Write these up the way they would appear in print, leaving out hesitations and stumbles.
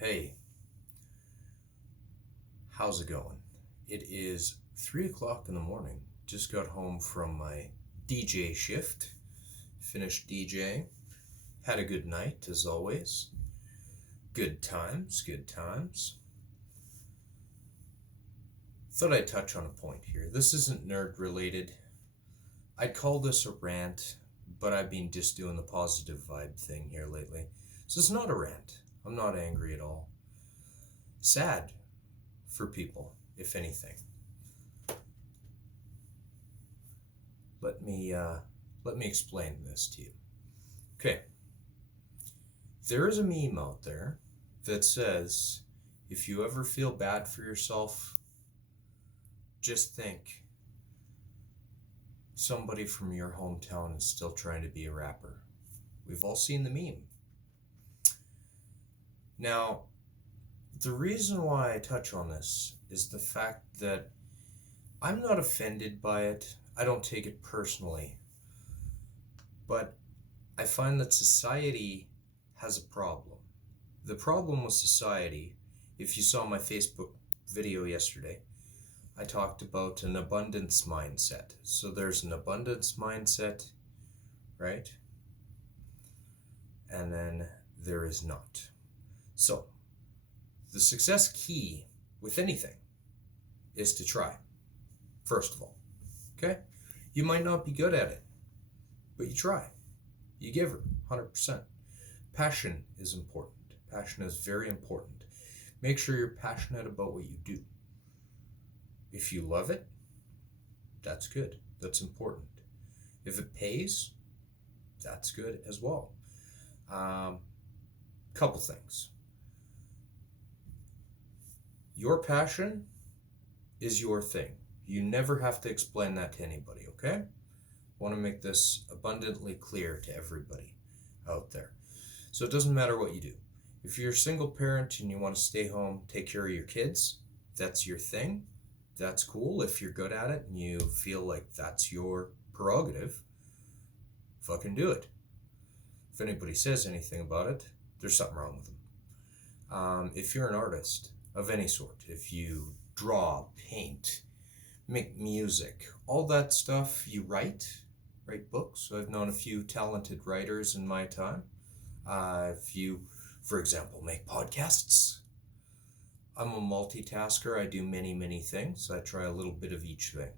Hey, how's it going? It is 3 o'clock in the morning. Just got home from my DJ shift. Finished DJing. Had a good night, as always. Good times, good times. Thought I'd touch on a point here. This isn't nerd related. I'd call this a rant, but I've been just doing the positive vibe thing here lately. So it's not a rant. I'm not angry at all. Sad for people, if anything. Let me explain this to you. Okay, there is a meme out there that says, if you ever feel bad for yourself, just think somebody from your hometown is still trying to be a rapper. We've all seen the meme. Now, the reason why I touch on this is the fact that I'm not offended by it. I don't take it personally. But I find that society has a problem. The problem with society, if you saw my Facebook video yesterday, I talked about an abundance mindset. So there's an abundance mindset, right? And then there is not. So the success key with anything is to try, first of all. Okay? You might not be good at it, but you try. You give her 100%. Passion is important. Passion is very important. Make sure you're passionate about what you do. If you love it, that's good. That's important. If it pays, that's good as well. Couple things. Your passion is your thing. You never have to explain that to anybody, okay? I want to make this abundantly clear to everybody out there. So it doesn't matter what you do. If you're a single parent and you want to stay home, take care of your kids, that's your thing. That's cool. If you're good at it and you feel like that's your prerogative, fucking do it. If anybody says anything about it, there's something wrong with them. If you're an artist of any sort, if you draw, paint, make music, all that stuff, you write books. So I've known a few talented writers in my time. If you, for example, make podcasts, I'm a multitasker. I do many things. I try a little bit of each thing.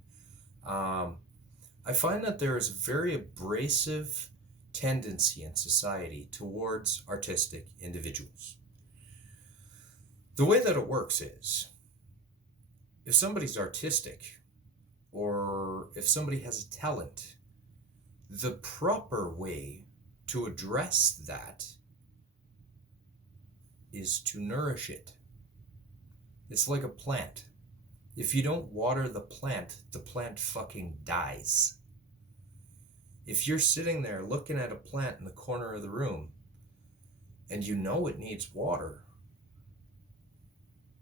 I find that there is a very abrasive tendency in society towards artistic individuals. The way that it works is, if somebody's artistic, or if somebody has a talent, the proper way to address that is to nourish it. It's like a plant. If you don't water the plant fucking dies. If you're sitting there looking at a plant in the corner of the room and you know it needs water,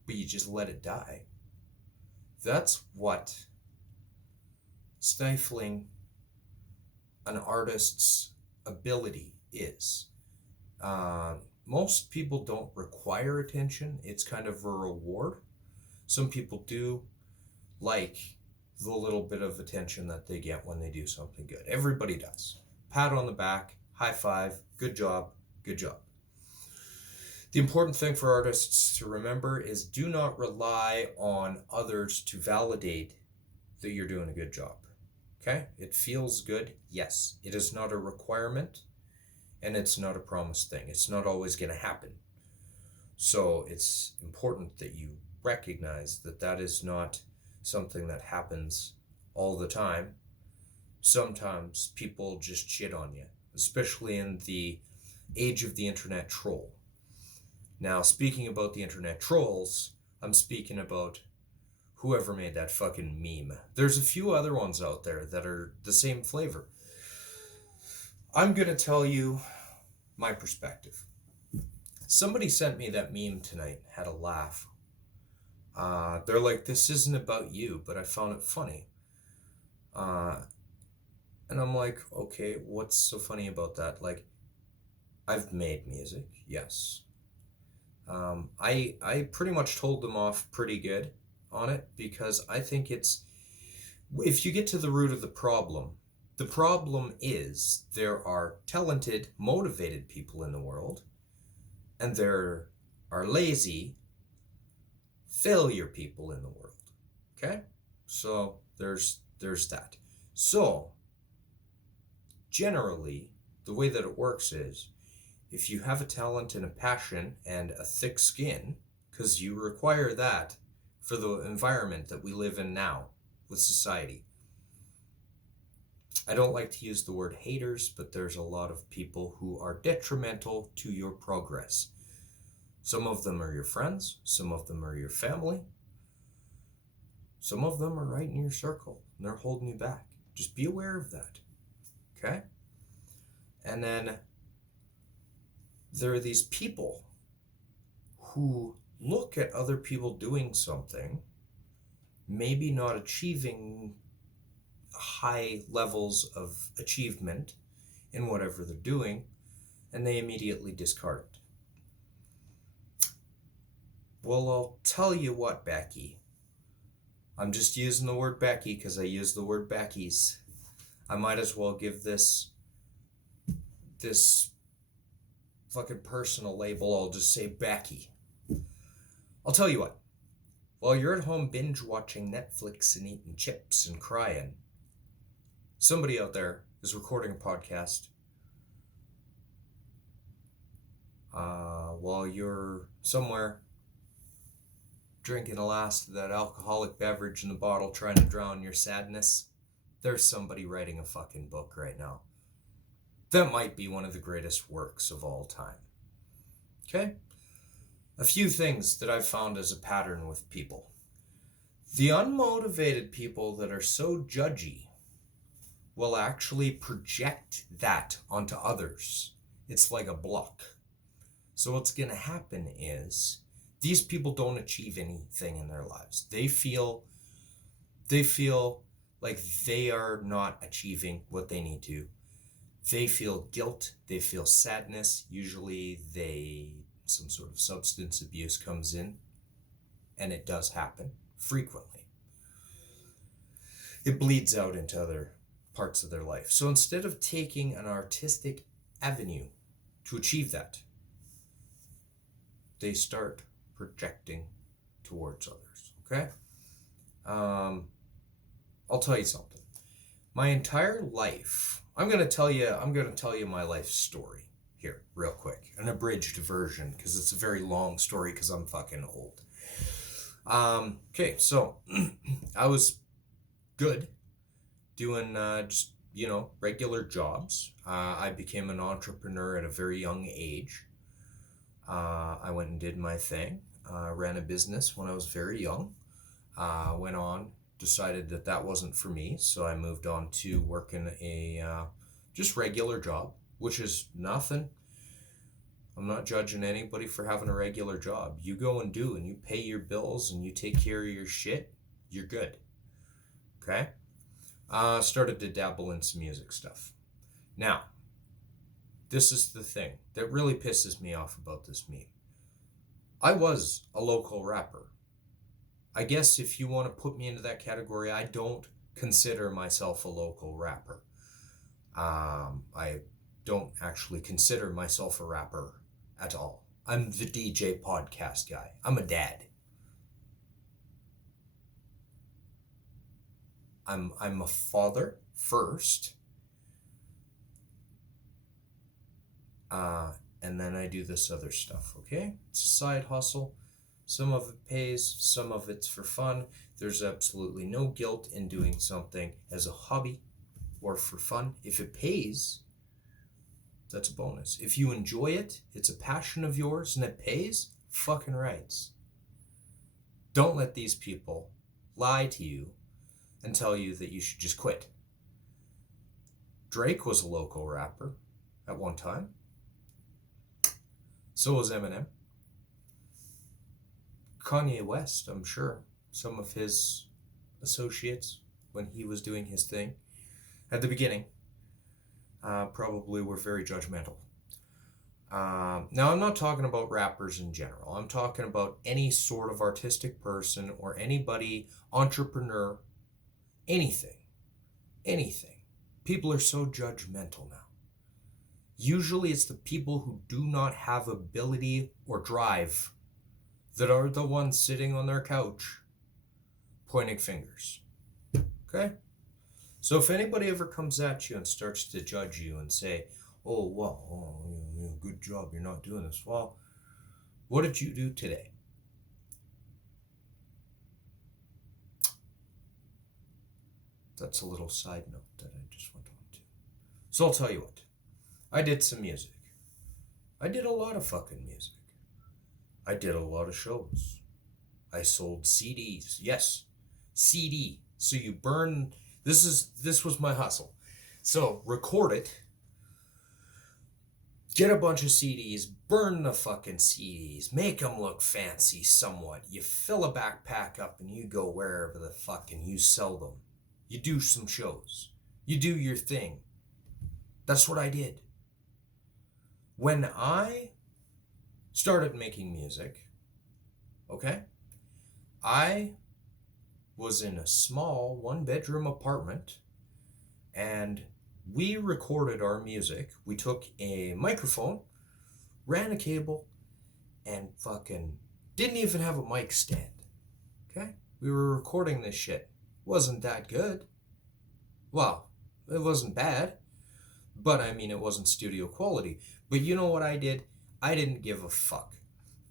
but you just let it die, that's what stifling an artist's ability is. Most people don't require attention. It's kind of a reward. Some people do like the little bit of attention that they get when they do something good. Everybody does. Pat on the back, high five, good job, good job. The important thing for artists to remember is do not rely on others to validate that you're doing a good job. Okay? It feels good. Yes. It is not a requirement, and it's not a promised thing. It's not always going to happen. So it's important that you recognize that that is not something that happens all the time. Sometimes people just shit on you, especially in the age of the internet troll. Now, speaking about the internet trolls, I'm speaking about whoever made that fucking meme. There's a few other ones out there that are the same flavor. I'm gonna tell you my perspective. Somebody sent me that meme tonight, had a laugh. They're like, this isn't about you, but I found it funny. And I'm like, okay, what's so funny about that? Like, I've made music, yes. I pretty much told them off pretty good on it because I think if you get to the root of the problem is there are talented, motivated people in the world, and there are lazy, failure people in the world. Okay? So there's that. So generally, the way that it works is if you have a talent and a passion and a thick skin, because you require that for the environment that we live in now with society. I don't like to use the word haters, but there's a lot of people who are detrimental to your progress. Some of them are your friends, some of them are your family, some of them are right in your circle, and they're holding you back. Just be aware of that, okay? And then there are these people who look at other people doing something, maybe not achieving high levels of achievement in whatever they're doing, and they immediately discard it. Well, I'll tell you what, Becky. I'm just using the word Becky because I use the word Becky's. I might as well give this fucking personal label. I'll just say Becky. I'll tell you what. While you're at home binge watching Netflix and eating chips and crying, somebody out there is recording a podcast while you're somewhere drinking the last of that alcoholic beverage in the bottle trying to drown your sadness. There's somebody writing a fucking book right now. That might be one of the greatest works of all time. Okay? A few things that I've found as a pattern with people. The unmotivated people that are so judgy will actually project that onto others. It's like a block. So what's going to happen is these people don't achieve anything in their lives. They feel like they are not achieving what they need to. They feel guilt. They feel sadness. Usually some sort of substance abuse comes in, and it does happen frequently. It bleeds out into other parts of their life. So instead of taking an artistic avenue to achieve that, they start projecting towards others. Okay? I'll tell you something. My entire life, I'm going to tell you my life story here real quick, an abridged version because it's a very long story because I'm fucking old. Okay, so I was good doing just regular jobs. I became an entrepreneur at a very young age. I went and did my thing. Ran a business when I was very young. Went on, decided that wasn't for me, so I moved on to work in a just regular job, which is nothing. I'm not judging anybody for having a regular job. You go and do, and you pay your bills, and you take care of your shit, you're good. Okay? Started to dabble in some music stuff. Now, this is the thing that really pisses me off about this meme. I was a local rapper. I guess if you want to put me into that category, I don't consider myself a local rapper. I don't actually consider myself a rapper at all. I'm the DJ podcast guy. I'm a dad. I'm a father first. And then I do this other stuff, okay? It's a side hustle. Some of it pays, some of it's for fun. There's absolutely no guilt in doing something as a hobby or for fun. If it pays, that's a bonus. If you enjoy it, it's a passion of yours, and it pays, fucking rights. Don't let these people lie to you and tell you that you should just quit. Drake was a local rapper at one time. So was Eminem. Kanye West, I'm sure. Some of his associates, when he was doing his thing at the beginning, probably were very judgmental. Now, I'm not talking about rappers in general. I'm talking about any sort of artistic person or anybody, entrepreneur, anything. Anything. People are so judgmental now. Usually it's the people who do not have ability or drive that are the ones sitting on their couch pointing fingers. Okay? So if anybody ever comes at you and starts to judge you and say, oh, well, good job, you're not doing this. Well, what did you do today? That's a little side note that I just went on to. So I'll tell you what. I did some music. I did a lot of fucking music. I did a lot of shows. I sold CDs. Yes, CD. So you burn. This was my hustle. So record it. Get a bunch of CDs. Burn the fucking CDs. Make them look fancy somewhat. You fill a backpack up and you go wherever the fuck and you sell them. You do some shows. You do your thing. That's what I did. When I started making music, okay, I was in a small one-bedroom apartment and we recorded our music. We took a microphone, ran a cable, and fucking didn't even have a mic stand. Okay? We were recording this shit. Wasn't that good. Well, it wasn't bad, but I mean, it wasn't studio quality. But you know what I did? I didn't give a fuck.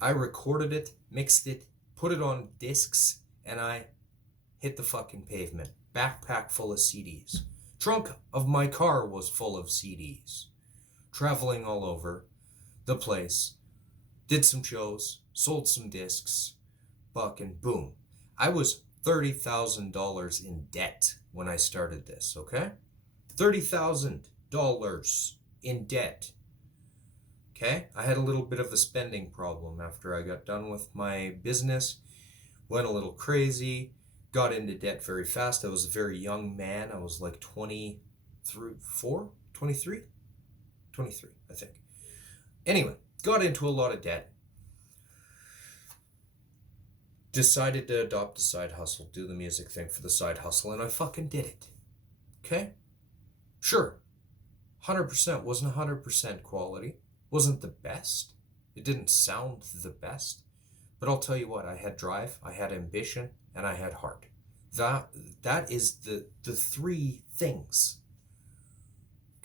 I recorded it, mixed it, put it on discs, and I hit the fucking pavement. Backpack full of CDs. Trunk of my car was full of CDs. Traveling all over the place. Did some shows, sold some discs, fucking boom. I was $30,000 in debt when I started this, okay? $30,000 in debt. Okay? I had a little bit of a spending problem after I got done with my business. Went a little crazy. Got into debt very fast. I was a very young man. I was like 23, I think. Anyway, got into a lot of debt. Decided to adopt a side hustle, do the music thing for the side hustle, and I fucking did it. Okay? Sure. 100% wasn't 100% quality. Wasn't the best. It didn't sound the best. But I'll tell you what, I had drive, I had ambition, and I had heart. That is the three things.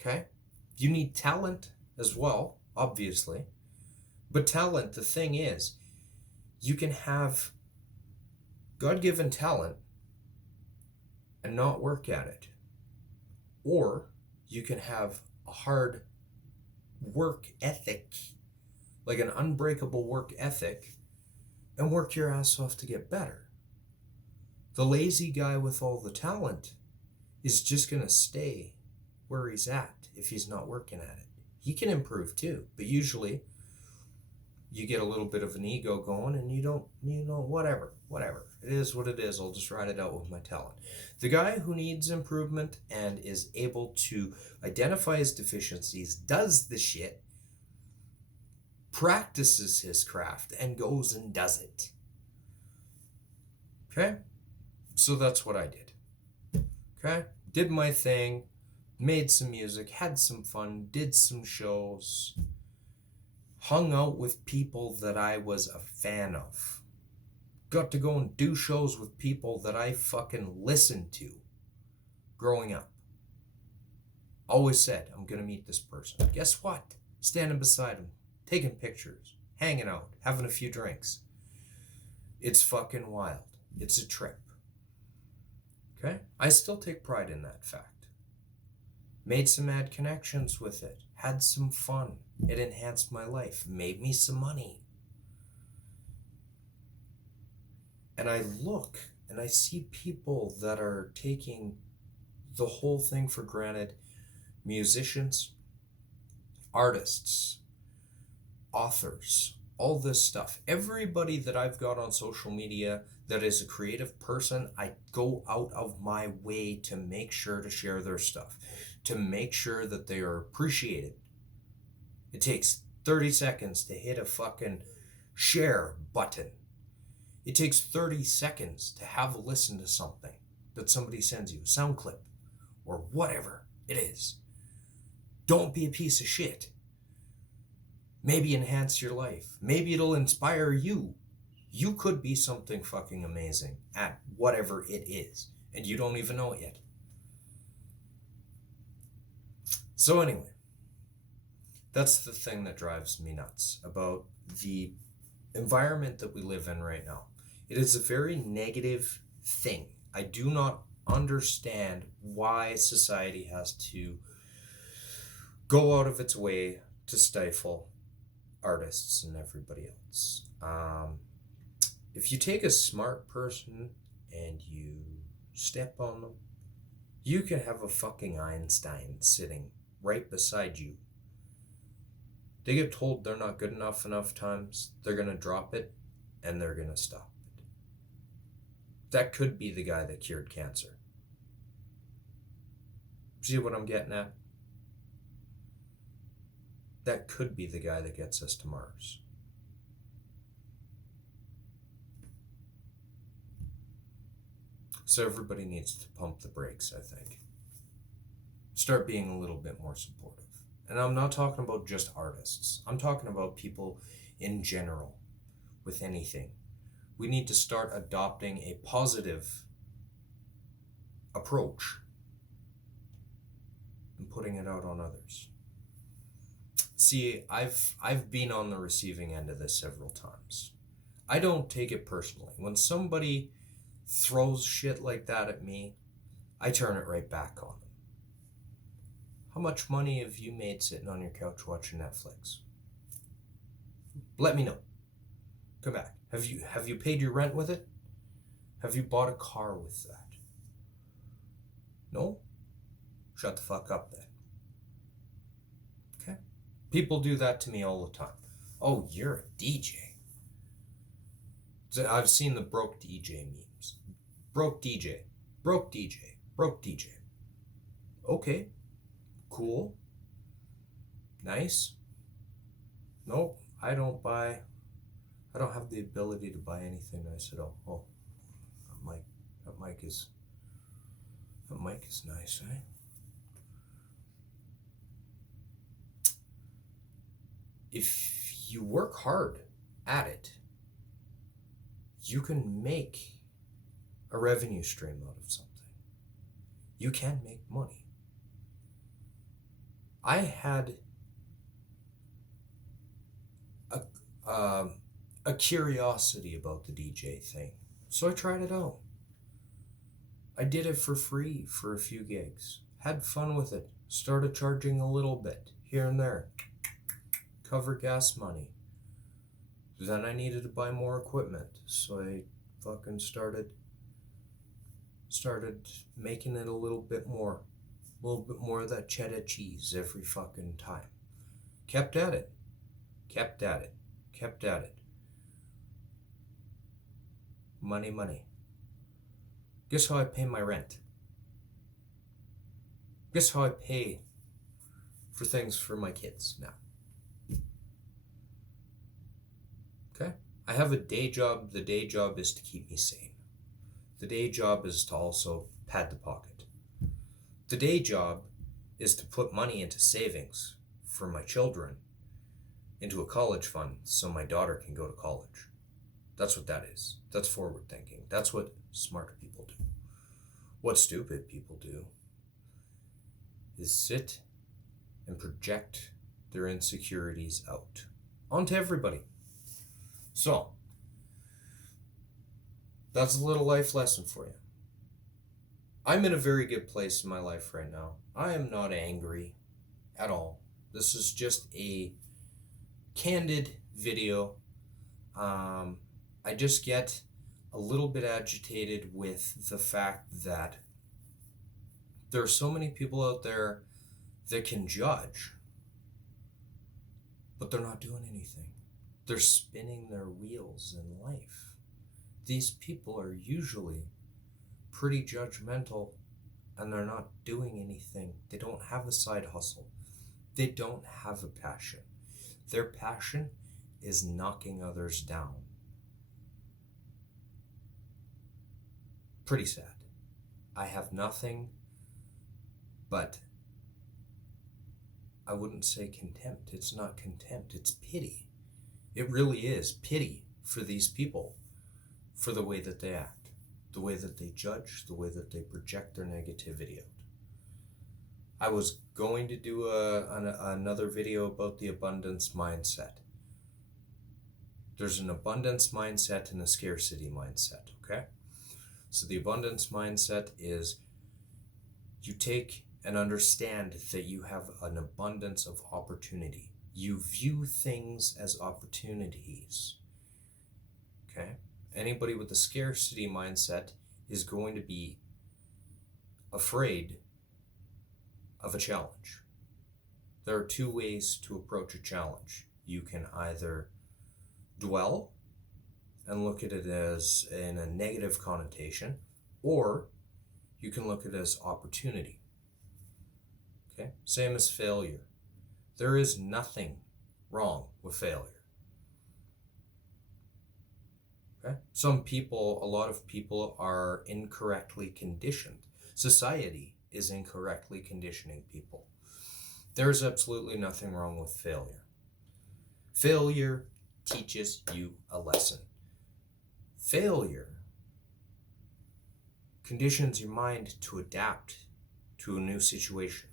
Okay? You need talent as well, obviously. But talent, the thing is, you can have God-given talent and not work at it. Or you can have a hard work ethic, like an unbreakable work ethic, and work your ass off to get better. The lazy guy with all the talent is just going to stay where he's at if he's not working at it. He can improve too, but usually you get a little bit of an ego going and you don't, whatever. It is what it is. I'll just ride it out with my talent. The guy who needs improvement and is able to identify his deficiencies, does the shit, practices his craft, and goes and does it. Okay? So that's what I did. Okay? Did my thing, made some music, had some fun, did some shows, hung out with people that I was a fan of. Got to go and do shows with people that I fucking listened to growing up. Always said, I'm going to meet this person. Guess what? Standing beside him, taking pictures, hanging out, having a few drinks. It's fucking wild. It's a trip. Okay? I still take pride in that fact. Made some mad connections with it. Had some fun. It enhanced my life. Made me some money. And I look and I see people that are taking the whole thing for granted. Musicians, artists, authors, all this stuff. Everybody that I've got on social media that is a creative person, I go out of my way to make sure to share their stuff, to make sure that they are appreciated. It takes 30 seconds to hit a fucking share button. It takes 30 seconds to have a listen to something that somebody sends you, a sound clip, or whatever it is. Don't be a piece of shit. Maybe enhance your life. Maybe it'll inspire you. You could be something fucking amazing at whatever it is, and you don't even know it yet. So anyway, that's the thing that drives me nuts about the environment that we live in right now. It is a very negative thing. I do not understand why society has to go out of its way to stifle artists and everybody else. If you take a smart person and you step on them, you can have a fucking Einstein sitting right beside you. They get told they're not good enough times, they're going to drop it, and they're going to stop it. That could be the guy that cured cancer. See what I'm getting at? That could be the guy that gets us to Mars. So everybody needs to pump the brakes, I think. Start being a little bit more supportive. And I'm not talking about just artists. I'm talking about people in general with anything. We need to start adopting a positive approach and putting it out on others. See, I've been on the receiving end of this several times. I don't take it personally. When somebody throws shit like that at me, I turn it right back on them. How much money have you made sitting on your couch watching Netflix? Let me know. Come back. Have you paid your rent with it? Have you bought a car with that? No? Shut the fuck up then. Okay? People do that to me all the time. Oh, you're a DJ. I've seen the broke DJ memes. Broke DJ. Broke DJ. Broke DJ. Okay. Cool. Nice. Nope. I don't have the ability to buy anything nice at all. Oh, that mic is nice, eh? If you work hard at it, you can make a revenue stream out of something. You can make money. I had a curiosity about the DJ thing, so I tried it out. I did it for free for a few gigs, had fun with it, started charging a little bit here and there, cover gas money. Then I needed to buy more equipment, so I fucking started making it a little bit more of that cheddar cheese every fucking time. Kept at it. Money. Guess how I pay my rent? Guess how I pay for things for my kids now? Okay? I have a day job. The day job is to keep me sane. The day job is to also pad the pocket. The day job is to put money into savings for my children, into a college fund so my daughter can go to college. That's what that is. That's forward thinking. That's what smart people do. What stupid people do is sit and project their insecurities out onto everybody. So, that's a little life lesson for you. I'm in a very good place in my life right now. I am not angry at all. This is just a candid video. I just get a little bit agitated with the fact that there are so many people out there that can judge, but they're not doing anything. They're spinning their wheels in life. These people are usually pretty judgmental and they're not doing anything. They don't have a side hustle. They don't have a passion. Their passion is knocking others down. Pretty sad. I have nothing but, I wouldn't say contempt. It's not contempt, it's pity. It really is pity for these people, for the way that they act, the way that they judge, the way that they project their negativity out. I was going to do another video about the abundance mindset. There's an abundance mindset and a scarcity mindset, okay? So the abundance mindset is you take and understand that you have an abundance of opportunity. You view things as opportunities, okay? Anybody with a scarcity mindset is going to be afraid of a challenge. There are two ways to approach a challenge. You can either dwell and look at it as in a negative connotation, or you can look at it as opportunity. Okay? Same as failure. There is nothing wrong with failure. Okay? A lot of people are incorrectly conditioned. Society is incorrectly conditioning people. There's absolutely nothing wrong with failure. Failure teaches you a lesson. Failure conditions your mind to adapt to a new situation.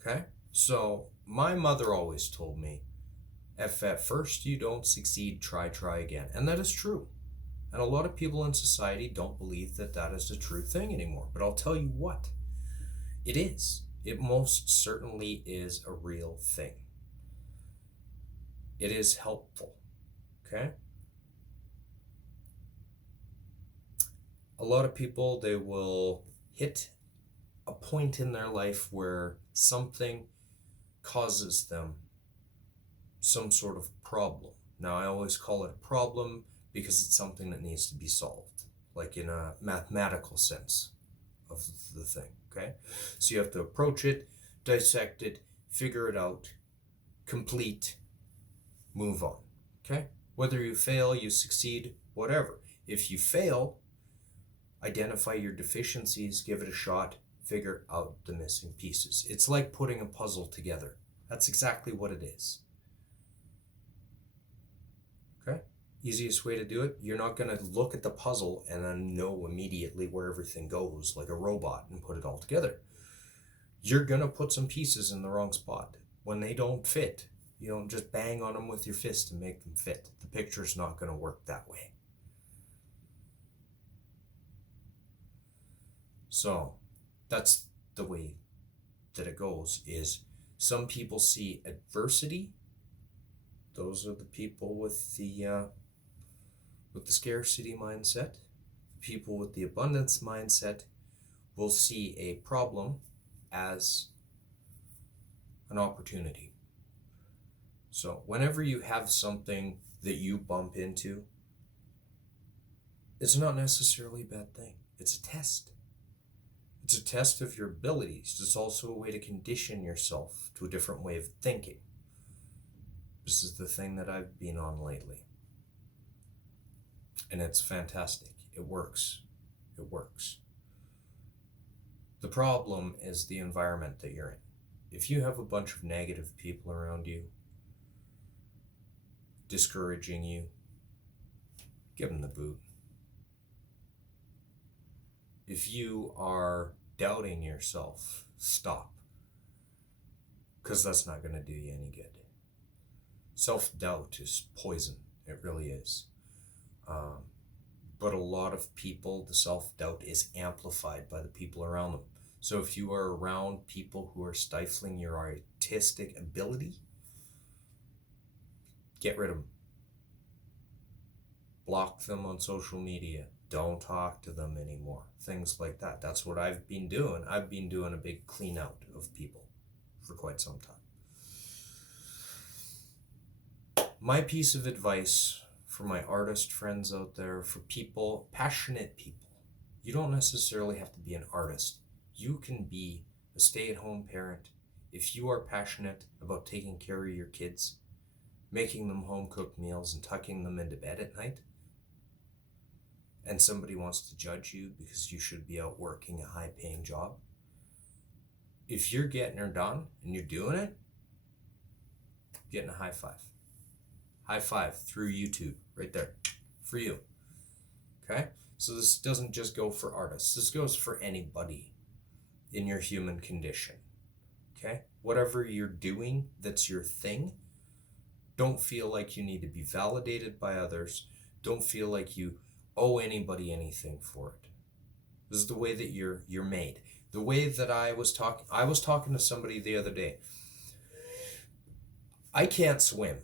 Okay? So my mother always told me, if at first you don't succeed, try again. And that is true. And a lot of people in society don't believe that that is a true thing anymore. But I'll tell you what, it is. It most certainly is a real thing. It is helpful. Okay? A lot of people, they will hit a point in their life where something causes them some sort of problem. Now, I always call it a problem because it's something that needs to be solved, like in a mathematical sense of the thing, okay? So you have to approach it, dissect it, figure it out, complete, move on, okay? Whether you fail, you succeed, whatever. If you fail, identify your deficiencies, give it a shot, figure out the missing pieces. It's like putting a puzzle together. That's exactly what it is. Okay? Easiest way to do it, you're not going to look at the puzzle and then know immediately where everything goes like a robot and put it all together. You're going to put some pieces in the wrong spot. When they don't fit, you don't just bang on them with your fist to make them fit. The picture's not going to work that way. So that's the way that it goes, is some people see adversity. Those are the people with the scarcity mindset. People with the abundance mindset will see a problem as an opportunity. So whenever you have something that you bump into, it's not necessarily a bad thing. It's a test. It's a test of your abilities. It's also a way to condition yourself to a different way of thinking. This is the thing that I've been on lately. And it's fantastic. It works. It works. The problem is the environment that you're in. If you have a bunch of negative people around you, discouraging you, give them the boot. If you are doubting yourself, stop. Because that's not going to do you any good. Self-doubt is poison. It really is. But a lot of people, the self-doubt is amplified by the people around them. So if you are around people who are stifling your artistic ability, get rid of them. Block them on social media. Don't talk to them anymore. Things like that. That's what I've been doing. I've been doing a big clean out of people for quite some time. My piece of advice for my artist friends out there, for people, passionate people, you don't necessarily have to be an artist. You can be a stay-at-home parent. If you are passionate about taking care of your kids, making them home-cooked meals and tucking them into bed at night, and somebody wants to judge you because you should be out working a high-paying job, if you're getting her done and you're doing it, getting a high five. High five through YouTube, right there, for you. Okay? So this doesn't just go for artists. This goes for anybody in your human condition. Okay? Whatever you're doing that's your thing, don't feel like you need to be validated by others. Don't feel like you owe anybody anything for it. This is the way that you're made. The way that I was talking to somebody the other day. I can't swim.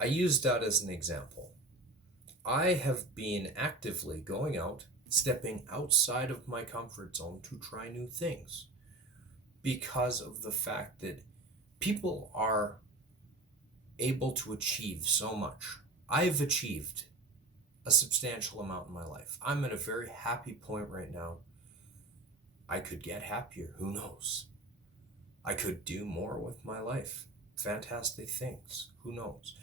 I used that as an example. I have been actively going out, stepping outside of my comfort zone to try new things because of the fact that people are able to achieve so much. I've achieved a substantial amount in my life. I'm at a very happy point right now. I could get happier, who knows? I could do more with my life. Fantastic things, who knows?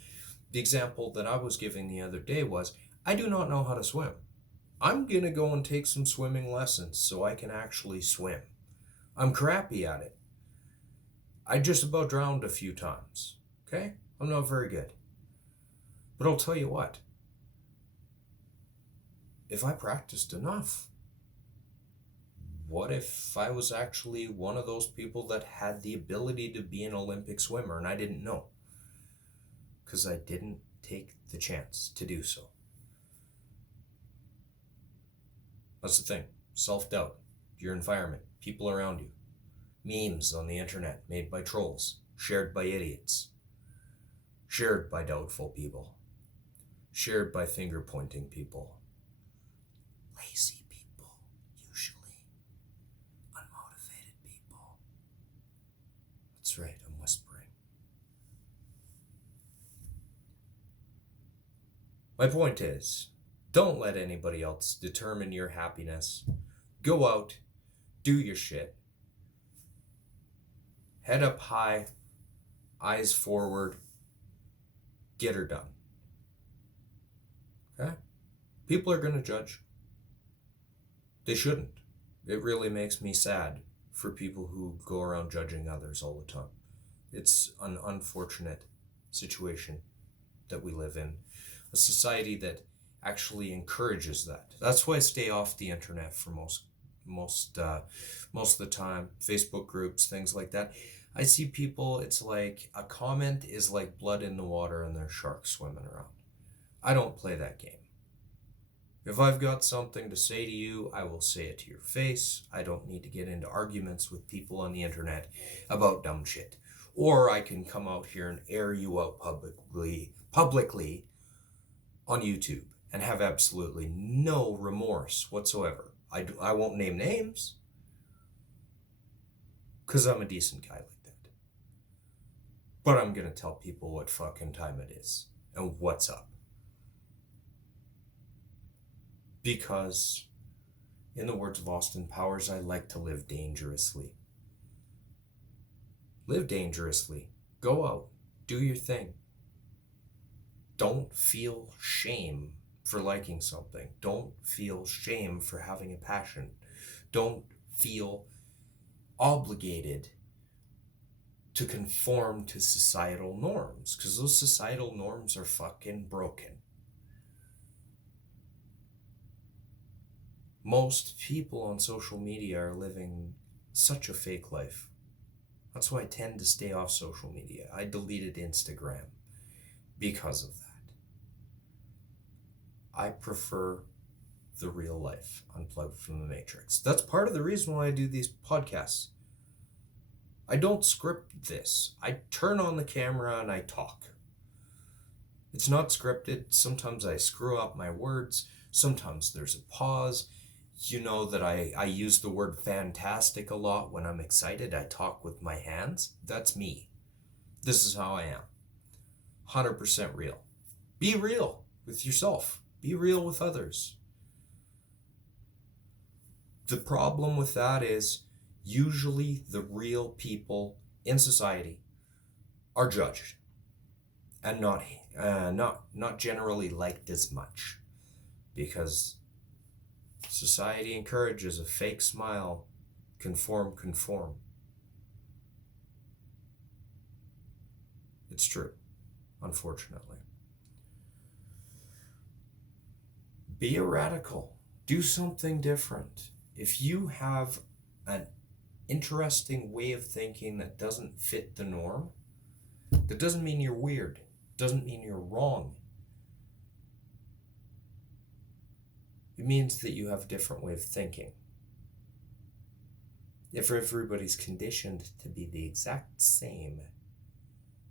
The example that I was giving the other day was, I do not know how to swim. I'm going to go and take some swimming lessons so I can actually swim. I'm crappy at it. I just about drowned a few times. Okay? I'm not very good. But I'll tell you what. If I practiced enough, what if I was actually one of those people that had the ability to be an Olympic swimmer and I didn't know? Because I didn't take the chance to do so. That's the thing. Self-doubt, your environment, people around you, memes on the internet made by trolls, shared by idiots, shared by doubtful people, shared by finger-pointing people, lazy people, usually, unmotivated people. That's right, I'm whispering. My point is, don't let anybody else determine your happiness. Go out, do your shit. Head up high, eyes forward, get her done. Okay? People are going to judge. They shouldn't. It really makes me sad for people who go around judging others all the time. It's an unfortunate situation that we live in. A society that actually encourages that. That's why I stay off the internet for most of the time. Facebook groups, things like that. I see people, it's like a comment is like blood in the water and there's sharks swimming around. I don't play that game. If I've got something to say to you, I will say it to your face. I don't need to get into arguments with people on the internet about dumb shit. Or I can come out here and air you out publicly on YouTube and have absolutely no remorse whatsoever. I won't name names because I'm a decent guy like that. But I'm going to tell people what fucking time it is and what's up. Because, in the words of Austin Powers, I like to live dangerously. Live dangerously. Go out. Do your thing. Don't feel shame for liking something. Don't feel shame for having a passion. Don't feel obligated to conform to societal norms, because those societal norms are fucking broken. Most people on social media are living such a fake life. That's why I tend to stay off social media. I deleted Instagram because of that. I prefer the real life, unplugged from the matrix. That's part of the reason why I do these podcasts. I don't script this. I turn on the camera and I talk. It's not scripted. Sometimes I screw up my words. Sometimes there's a pause. You know that I use the word fantastic a lot when I'm excited. I talk with my hands. That's me. This is how I am. 100% real. Be real with yourself. Be real with others. The problem with that is usually the real people in society are judged and not generally liked as much, because society encourages a fake smile, conform. It's true, unfortunately. Be a radical. Do something different. If you have an interesting way of thinking that doesn't fit the norm, that doesn't mean you're weird. Doesn't mean you're wrong. It means that you have a different way of thinking. If everybody's conditioned to be the exact same,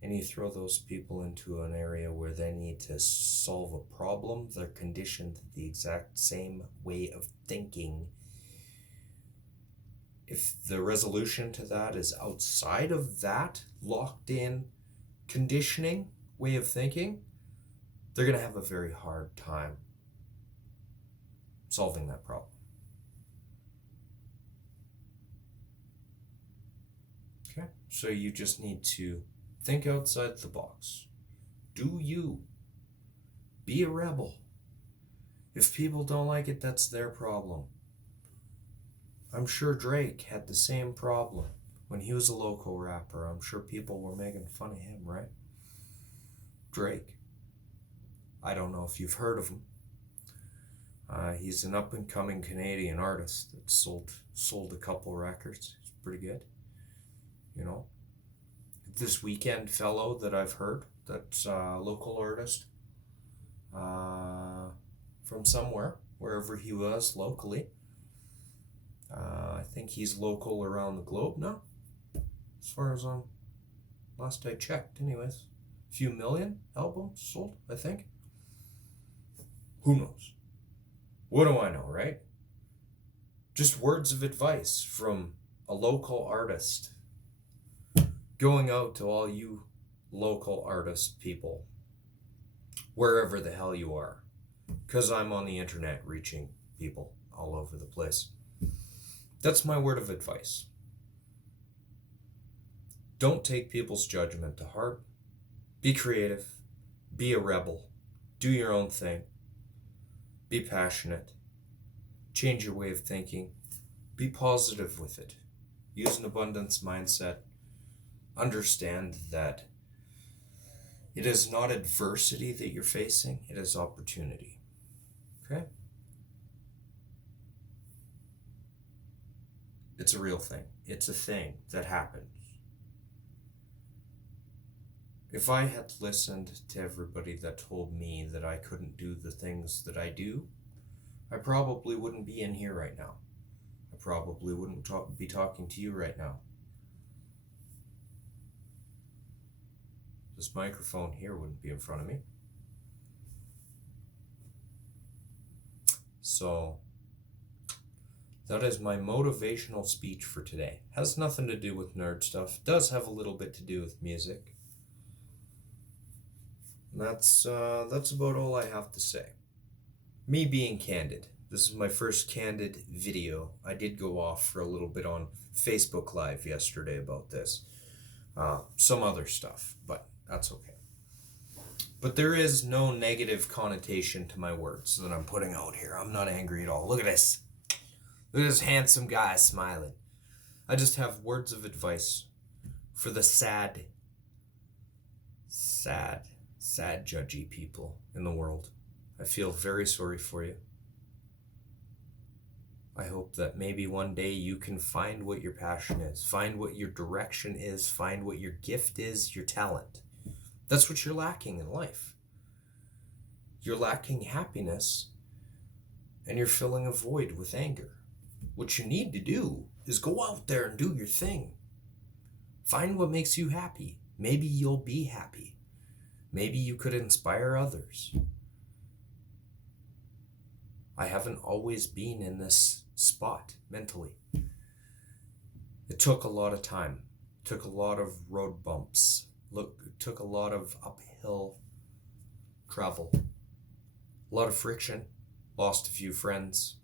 and you throw those people into an area where they need to solve a problem, they're conditioned to the exact same way of thinking. If the resolution to that is outside of that locked in conditioning way of thinking, they're going to have a very hard time solving that problem. Okay, so you just need to think outside the box. Do you. Be a rebel. If people don't like it, that's their problem. I'm sure Drake had the same problem when he was a local rapper. I'm sure people were making fun of him, right? Drake. I don't know if you've heard of him. He's an up-and-coming Canadian artist that sold a couple records. He's pretty good, you know. This Weekend fellow that I've heard, that's a local artist from somewhere, wherever he was locally. I think he's local around the globe now, as far as last I checked anyways. A few million albums sold, I think. Who knows? What do I know, right? Just words of advice from a local artist going out to all you local artist people, wherever the hell you are, because I'm on the internet reaching people all over the place. That's my word of advice. Don't take people's judgment to heart. Be creative. Be a rebel. Do your own thing. Be passionate. Change your way of thinking. Be positive with it. Use an abundance mindset. Understand that it is not adversity that you're facing, it is opportunity. Okay? It's a real thing. It's a thing that happens. If I had listened to everybody that told me that I couldn't do the things that I do, I probably wouldn't be in here right now. I probably wouldn't be talking to you right now. This microphone here wouldn't be in front of me. So, that is my motivational speech for today. Has nothing to do with nerd stuff. Does have a little bit to do with music. That's about all I have to say. Me being candid. This is my first candid video. I did go off for a little bit on Facebook Live yesterday about this. Some other stuff, but that's okay. But there is no negative connotation to my words that I'm putting out here. I'm not angry at all. Look at this. Look at this handsome guy smiling. I just have words of advice for the sad, judgy people in the world. I feel very sorry for you. I hope that maybe one day you can find what your passion is, find what your direction is, find what your gift is, your talent. That's what you're lacking in life. You're lacking happiness, and you're filling a void with anger. What you need to do is go out there and do your thing. Find what makes you happy. Maybe you'll be happy. Maybe you could inspire others. I haven't always been in this spot mentally. It took a lot of time. It took a lot of road bumps. It took a lot of uphill travel. A lot of friction. Lost a few friends.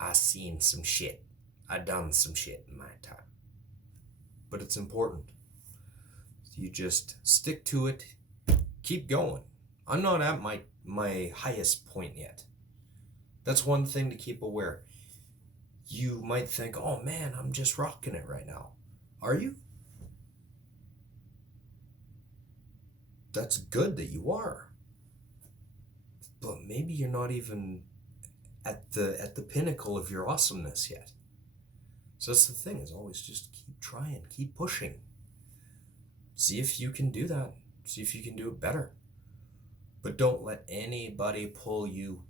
I seen some shit. I done some shit in my time. But it's important. You just stick to it. Keep going. I'm not at my highest point yet. That's one thing to keep aware. You might think, oh man, I'm just rocking it right now. Are you? That's good that you are. But maybe you're not even at the pinnacle of your awesomeness yet. So that's the thing, is always just keep trying, keep pushing. See if you can do that. See if you can do it better. But don't let anybody pull you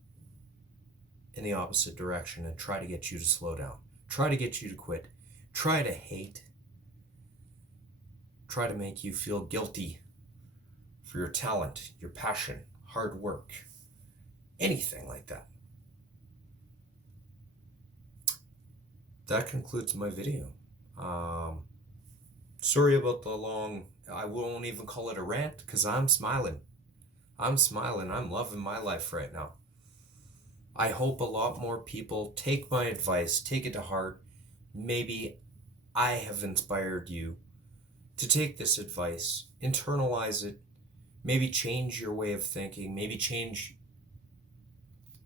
in the opposite direction and try to get you to slow down. Try to get you to quit. Try to hate. Try to make you feel guilty for your talent, your passion, hard work, anything like that. That concludes my video. Sorry about the long, I won't even call it a rant, because I'm smiling. I'm smiling. I'm loving my life right now. I hope a lot more people take my advice, take it to heart. Maybe I have inspired you to take this advice, internalize it, maybe change your way of thinking, maybe change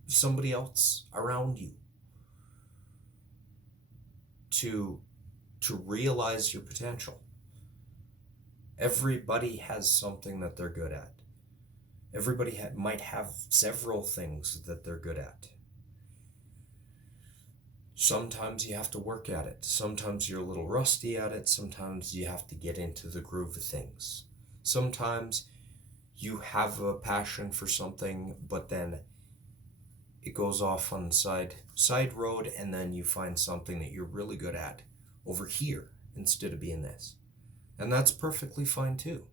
somebody else around you to realize your potential. Everybody has something that they're good at. Everybody might have several things that they're good at. Sometimes you have to work at it. Sometimes you're a little rusty at it. Sometimes you have to get into the groove of things. Sometimes you have a passion for something, but then it goes off on the side road, and then you find something that you're really good at over here instead of being this. And that's perfectly fine too.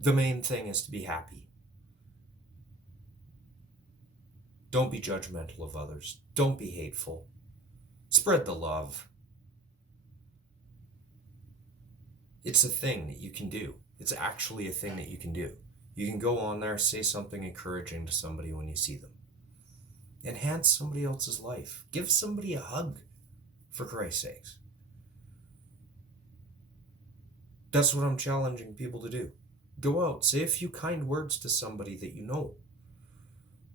The main thing is to be happy. Don't be judgmental of others. Don't be hateful. Spread the love. It's a thing that you can do. It's actually a thing that you can do. You can go on there, say something encouraging to somebody when you see them. Enhance somebody else's life. Give somebody a hug, for Christ's sakes. That's what I'm challenging people to do. Go out, say a few kind words to somebody that you know.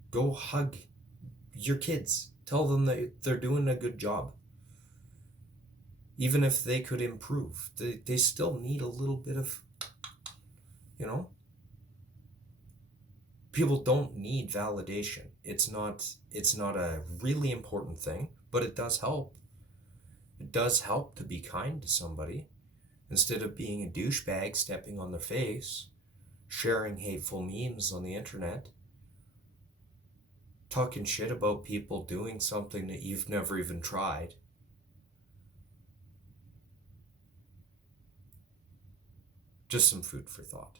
Go hug your kids. Tell them that they're doing a good job. Even if they could improve, they still need a little bit of, people don't need validation. It's not a really important thing, but it does help. It does help to be kind to somebody instead of being a douchebag, stepping on their face, sharing hateful memes on the internet, talking shit about people doing something that you've never even tried. Just some food for thought.